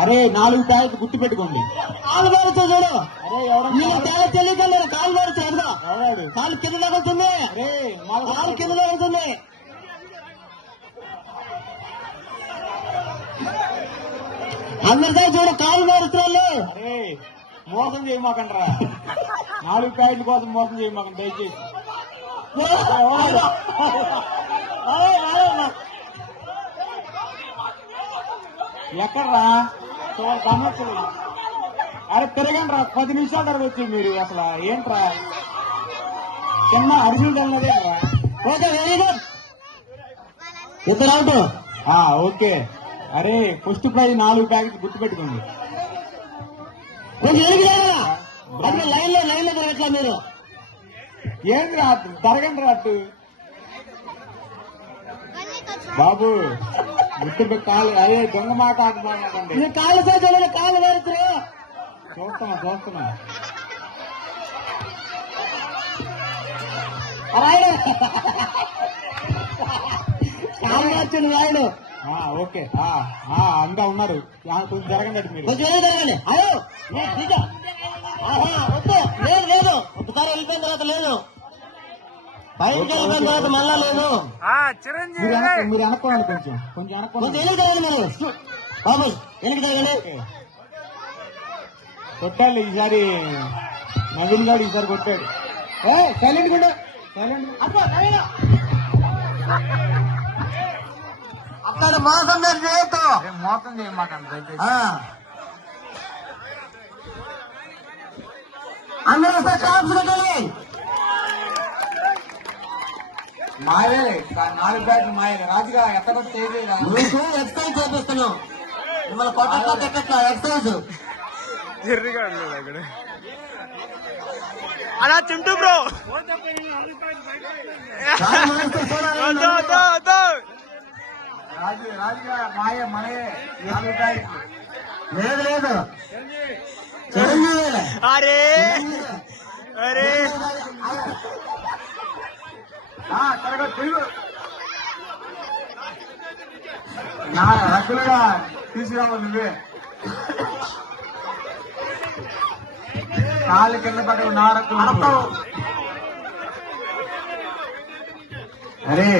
అరే నాలుగు ప్యాకెట్ గుర్తు పెట్టుకోండి. కాలు మారుతూ చూడు. తెలియక కాలు మారుతూ అదిగో కాలు కింద తగ్గుతుంది కాలు కింద తగ్గుతుంది అందరితో చూడు కాలు మారుతున్నాళ్ళు అరే మోసం చేయమాకండ్రా. నాలుగు ప్యాకెట్ల కోసం మోసం చేయమాకండి దయచేసి. ఎక్కడ్రా? అరే తిరగండి రా. పది నిమిషాల తర్వాత వచ్చి మీరు అసలు ఏంట్రా? చిన్న అర్జున్ తెల్లదేట్రా ఓకే వెరీ గుడ్ ఇద్దరు అవుట్ ఆ ఓకే. అరే ఫస్ట్ ప్రైజ్ నాలుగు ప్యాకెట్లు గుర్తు పెట్టుకోండి కొంచెం ఎరుగు జరగరా అప్పుడు లైన్లో లైన్లో తిరగట్లా మీరు. ఏంది రా? తరగండి రా అటు. బాబు. చూస్తున్నా చూస్తున్నా. రాయుడు. రాయుడు. ఆ, ఓకే. అంతా ఉన్నారు. కొంచెం జరగండి మీరు. కొంచెం జరగండి. అయ్యో వద్దు లేదు లేదు ఒకసారి వెళ్ళిపోయిన తర్వాత లేదు బయటికి వెళ్ళిపోయిన తర్వాత మళ్ళా లేదు మీరు అనుకోండి కొంచెం. కొంచెం కొంచెం అనుకోండి మీరు. బాబు జరగండి ఓకే. కొట్టాలి ఈసారి. నవీన్ గారు ఈసారి కొట్టాడు. ఏ సైలెంట్ కూడా సైలెంట్ అబ్బో. అక్కడ మోసం మీరు చేయొద్దు. మోసం చేయమాకండి. అందరూ ఒకసారి షాప్స్ పెట్టాలి మాయే నాలుగు బ్యాట్లు మాయే రాజుగా ఎక్కడ చేయలేదా మీకు ఎక్సైజ్ చేపిస్తున్నాం మిమ్మల్ని కొట్టట్లా ఎక్సైజ్. అలా చింటూ బ్రో. చాలా మనసుతో చూడాలి. వద్దు వద్దు వద్దు రాజు రాజుగా మాయే బ్యాట్లు. లేదు లేదు. అరే. రగ్గులుగా తీసుకురావాలి నువ్వే కాలు కింద పడవు నా రగ్గులు అరే